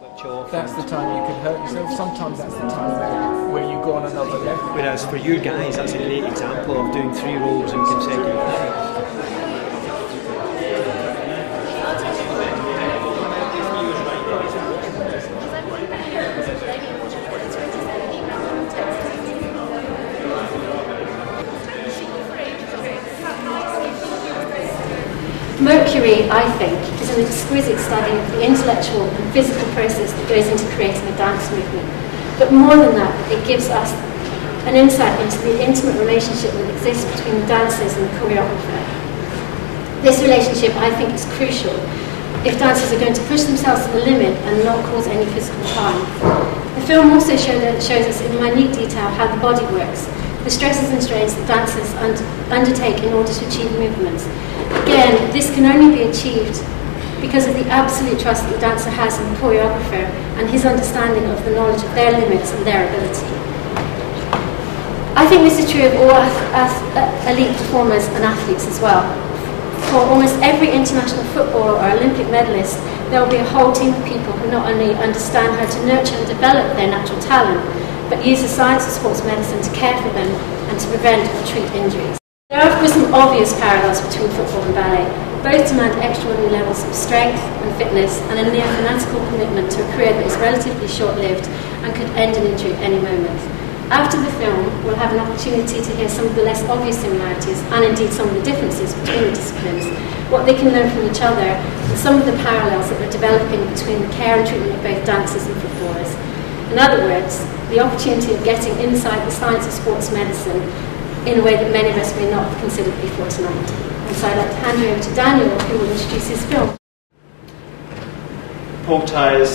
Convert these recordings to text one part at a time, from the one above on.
That's the time you can hurt yourself. Sometimes that's the time where you go on another level. Whereas for you guys, that's a great example of doing 3 rolls in consecutive days. Mercury, I think, is an exquisite study of the intellectual and physical process that goes into creating a dance movement. But more than that, it gives us an insight into the intimate relationship that exists between the dancers and the choreographer. This relationship, I think, is crucial if dancers are going to push themselves to the limit and not cause any physical harm. The film also shows us in minute detail how the body works, the stresses and strains that dancers undertake in order to achieve movements. Again, this can only be achieved because of the absolute trust that the dancer has in the choreographer and his understanding of the knowledge of their limits and their ability. I think this is true of all elite performers and athletes as well. For almost every international footballer or Olympic medalist, there will be a whole team of people who not only understand how to nurture and develop their natural talent, but use the science of sports medicine to care for them and to prevent or treat injuries. There are, of course, some obvious parallels between football and ballet. Both demand extraordinary levels of strength and fitness and a near fanatical commitment to a career that is relatively short-lived and could end in injury at any moment. After the film, we'll have an opportunity to hear some of the less obvious similarities and indeed some of the differences between the disciplines, what they can learn from each other, and some of the parallels that are developing between the care and treatment of both dancers and footballers. In other words, the opportunity of getting inside the science of sports medicine in a way that many of us may not have considered before tonight. And so I'd like to hand you over to Daniel, who will introduce his film. Paul Tyers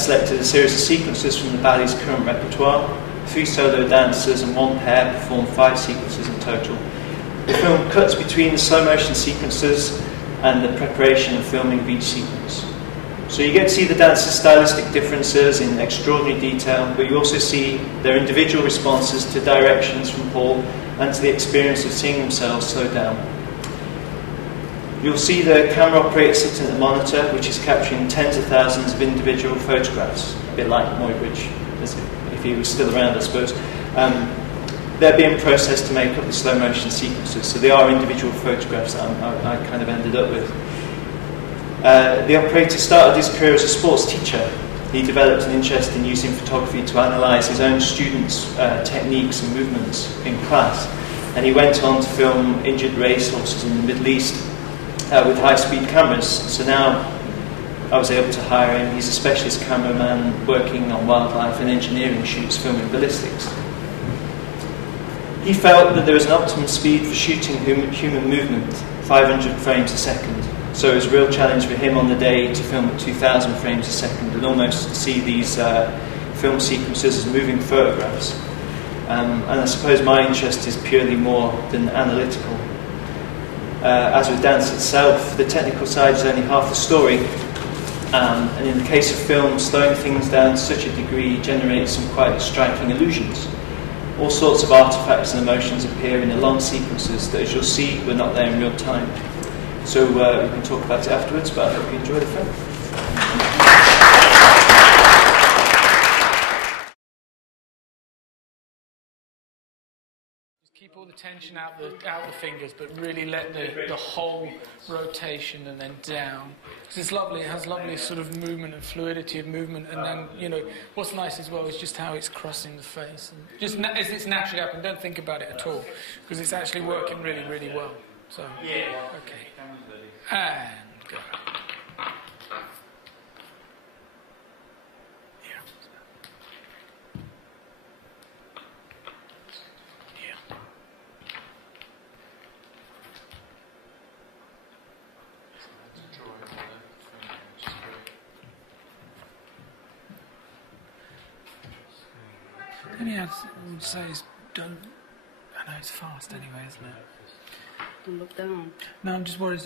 selected a series of sequences from the ballet's current repertoire. 3 solo dancers and 1 pair perform 5 sequences in total. The film cuts between the slow motion sequences and the preparation and filming of each sequence. So you get to see the dancers' stylistic differences in extraordinary detail, but you also see their individual responses to directions from Paul and to the experience of seeing themselves slow down. You'll see the camera operator sitting at the monitor, which is capturing tens of thousands of individual photographs, a bit like Muybridge, if he was still around, I suppose. They're being processed to make up the slow motion sequences, so they are individual photographs that I kind of ended up with. The operator started his career as a sports teacher. He developed an interest in using photography to analyse his own students' techniques and movements in class, and he went on to film injured racehorses in the Middle East with high-speed cameras. So now I was able to hire him. He's a specialist cameraman working on wildlife and engineering shoots filming ballistics. He felt that there was an optimum speed for shooting human movement, 500 frames a second. So it was a real challenge for him on the day to film at 2,000 frames a second and almost see these film sequences as moving photographs. And I suppose my interest is purely more than analytical. As with dance itself, the technical side is only half the story. And in the case of film, slowing things down to such a degree generates some quite striking illusions. All sorts of artifacts and emotions appear in the long sequences that, as you'll see, were not there in real time. So we can talk about it afterwards, but I hope you enjoy the film. Keep all the tension out the fingers, but really let the whole rotation and then down. Because it's lovely, it has lovely sort of movement and fluidity of movement, and then, you know, what's nice as well is just how it's crossing the face. And just as it's naturally happening, don't think about it at all, because it's actually working really, really well. So, okay. And go. Yeah, I would say it's done. I know it's fast anyway, isn't it? Don't look down. No, I'm just worried.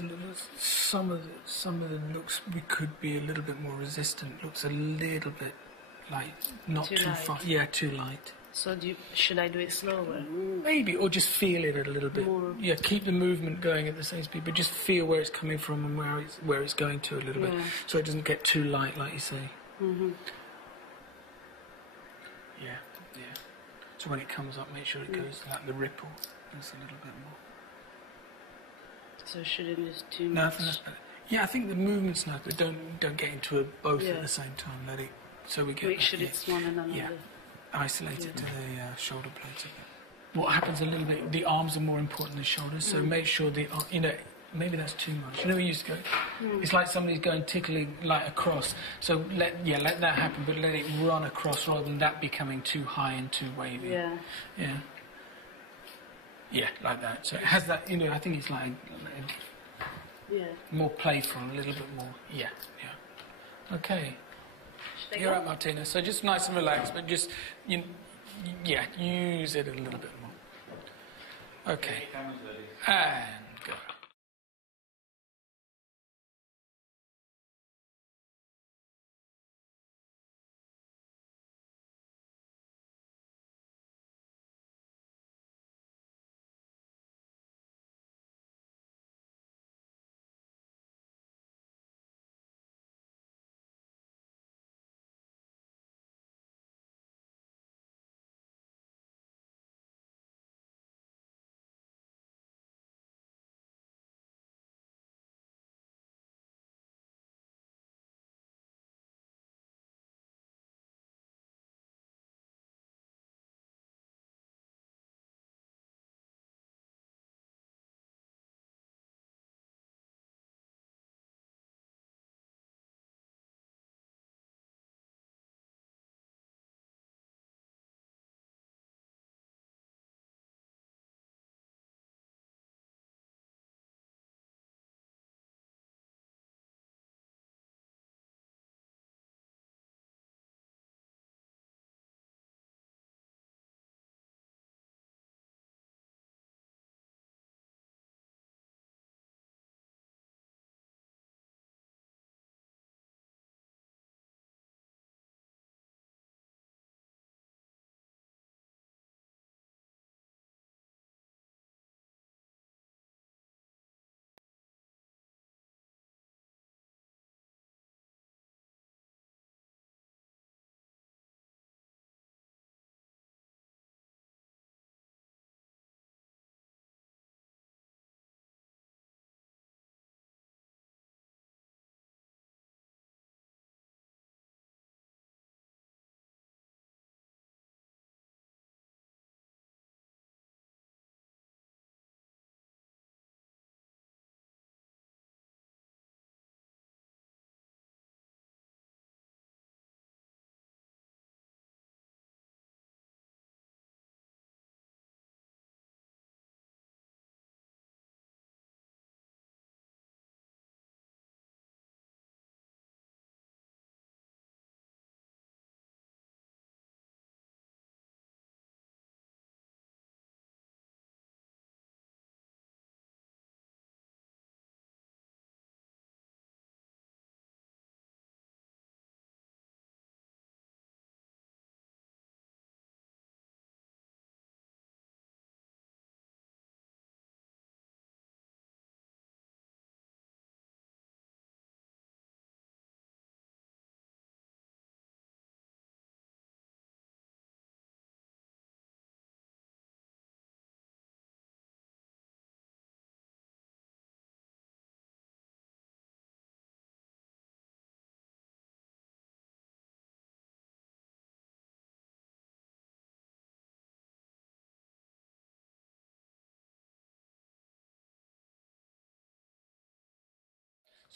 Some of the looks we could be a little bit more resistant. Looks a little bit like not too fast. Yeah, too light. So should I do it slower? Maybe, or just feel it a little bit. More. Yeah, keep the movement going at the same speed, but just feel where it's coming from and where it's going to a little bit, so it doesn't get too light, like you say. Mm-hmm. Yeah, yeah. So when it comes up, make sure it goes like the ripple. Just a little bit more. So shouldn't use too No, I much. think that's better. Yeah, I think the movement's nice, but don't get into it both Yeah. at the same time. Let it, so we get Make that, sure yeah. it's one and another. Yeah. Isolate it to the shoulder blades a bit. What happens a little bit, the arms are more important than shoulders, so make sure maybe that's too much. You know, we used to go, it's like somebody's going tickling like across, so let that happen, but let it run across rather than that becoming too high and too wavy. Yeah. Yeah. Yeah, like that. So it has that, I think it's like Yeah. more playful, a little bit more. Yeah, yeah. Okay. Should I You're go? right, Martina. So just nice and relaxed, but just, use it a little bit more. Okay. And go.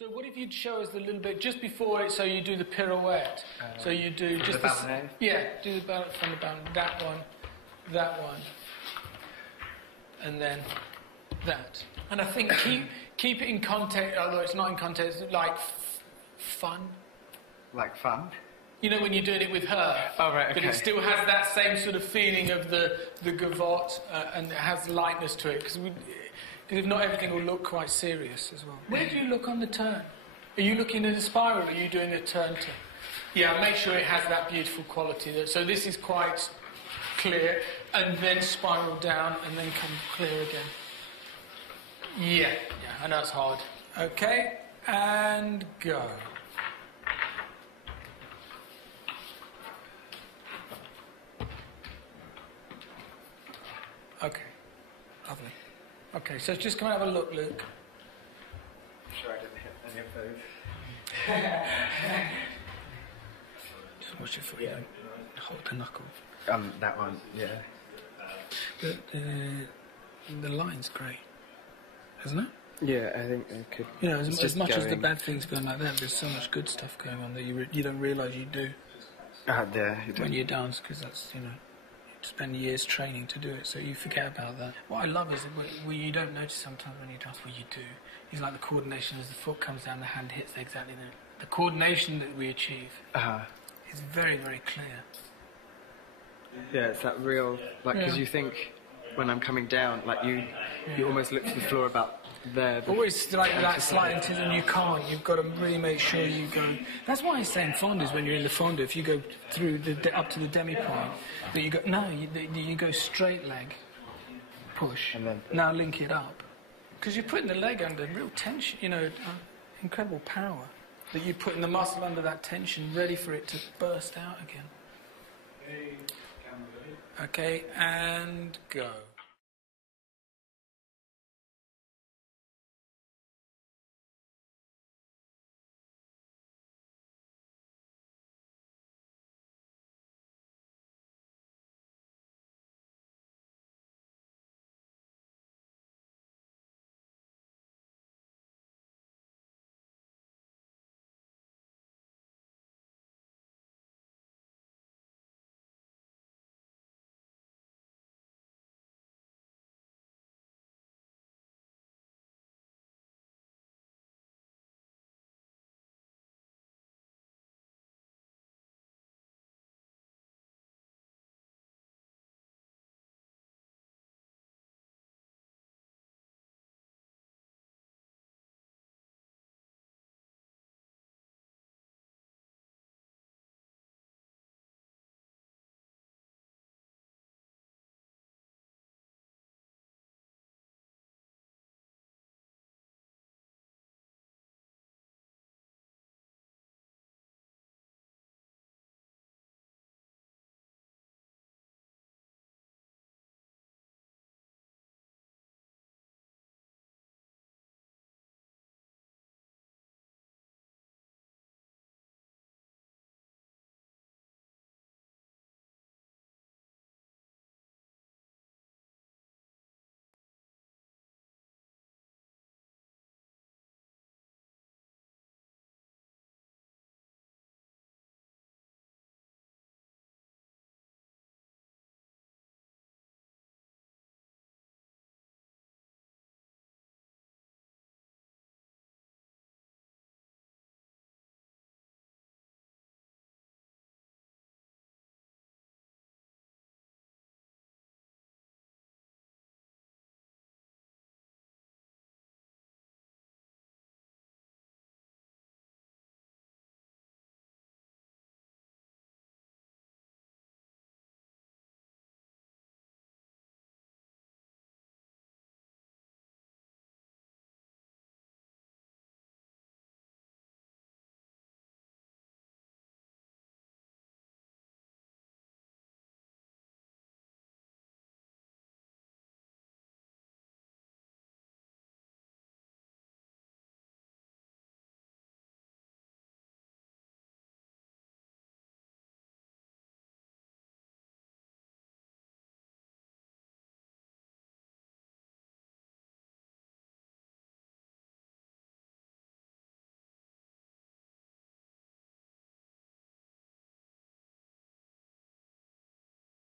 So what if you'd show us a little bit just before it, so you do the pirouette. So you do just the ballet? Yeah, do the ballet from the ballet. That one, and then that. And I think keep it in context, although it's not in context, like fun. Like fun? You know, when you're doing it with her. Oh, right, But okay. it still has that same sort of feeling of the gavotte, and it has lightness to it, because if not, everything will look quite serious as well. Where do you look on the turn? Are you looking at the spiral, or are you doing a turn? Yeah, make sure it has that beautiful quality. So this is quite clear, and then spiral down, and then come clear again. Yeah, I know it's hard. Okay, and go. Okay, so just come and have a look, Luke. I'm sure I didn't hit any of those. Just watch it for you. Hold the knuckle. That one, yeah. But the line's great, isn't it? Yeah, I think I could. You know, as much as the going. bad things going like that, there's so much good stuff going on that you don't realise you do Yeah, you when do. you dance, because that's, you know, you spend years training to do it, so you forget about that. What I love is what you don't notice sometimes when you dance, what you do is like the coordination as the foot comes down, the hand hits exactly the coordination that we achieve is very, very clear. Yeah, it's that real, like, because you think when I'm coming down, like you almost look to the floor about there. Always like that slight incision, you can't. You've got to really make sure you go. That's why I say in fondas, when you're in the fonda, if you go through up to the demi point, that you go you go straight leg, push, And then- now link it up, because you're putting the leg under real tension. You know, incredible power that you're putting the muscle under that tension, ready for it to burst out again. Okay, and go.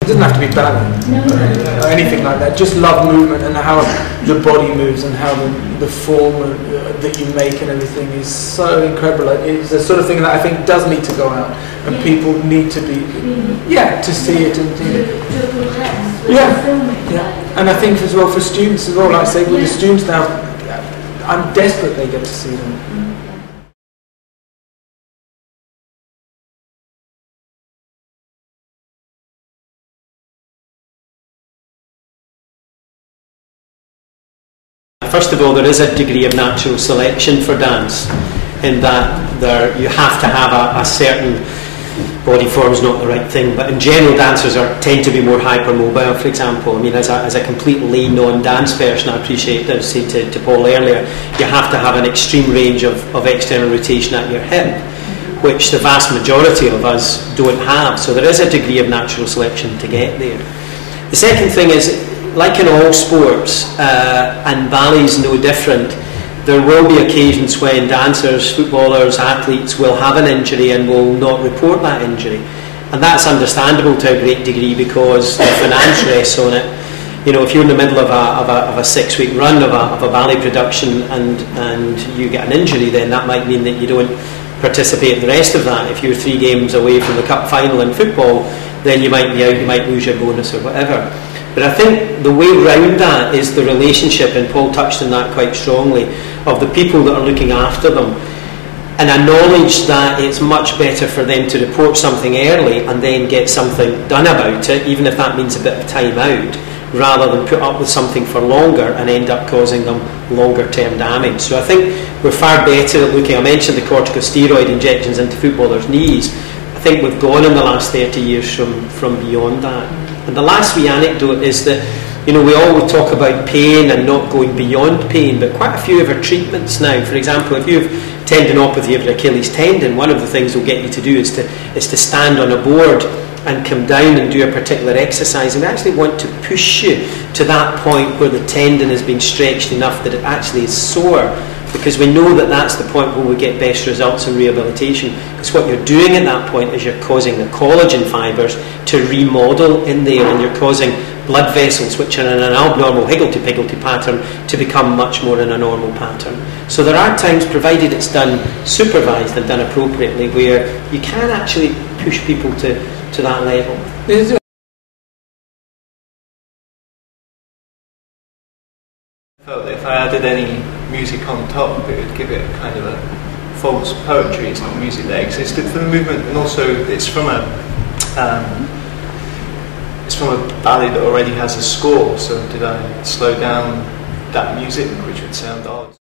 It doesn't have to be ballet or anything like that. Just love movement and how the body moves and how the form that you make and everything is so incredible. It's the sort of thing that I think does need to go out and people need to be, to see it and And I think as well for students as well, like I say, with the students now, I'm desperate they get to see them. First of all, there is a degree of natural selection for dance, in that you have to have a certain body form's not the right thing. But in general, dancers tend to be more hypermobile, for example. I mean, as a complete lay non-dance person, I appreciate, as I said to Paul earlier, you have to have an extreme range of external rotation at your hip, which the vast majority of us don't have. So there is a degree of natural selection to get there. The second thing is, like in all sports, and ballet's no different, there will be occasions when dancers, footballers, athletes will have an injury and will not report that injury. And that's understandable to a great degree because the finance rests on it. You know, if you're in the middle of a 6-week run of a ballet production and you get an injury, then that might mean that you don't participate in the rest of that. If you're 3 games away from the cup final in football, then you might be out, you might lose your bonus or whatever. But I think the way round that is the relationship, and Paul touched on that quite strongly, of the people that are looking after them, and a knowledge that it's much better for them to report something early and then get something done about it, even if that means a bit of time out, rather than put up with something for longer and end up causing them longer term damage. So I think we're far better at looking. I mentioned the corticosteroid injections into footballers' knees. I think we've gone in the last 30 years from beyond that. And the last wee anecdote is that, you know, we always talk about pain and not going beyond pain, but quite a few of our treatments now, for example, if you have tendinopathy of your Achilles tendon, one of the things we'll get you to do is to stand on a board and come down and do a particular exercise, and we actually want to push you to that point where the tendon has been stretched enough that it actually is sore, because we know that that's the point where we get best results in rehabilitation, because what you're doing at that point is you're causing the collagen fibres to remodel in there, and you're causing blood vessels, which are in an abnormal higgledy-piggledy pattern, to become much more in a normal pattern. So there are times, provided it's done supervised and done appropriately, where you can actually push people to that level. Felt that if I added any music on top, it would give it a kind of a false poetry. It's not music that existed for the movement, and also it's from a ballet that already has a score. So did I slow down that music, which would sound odd?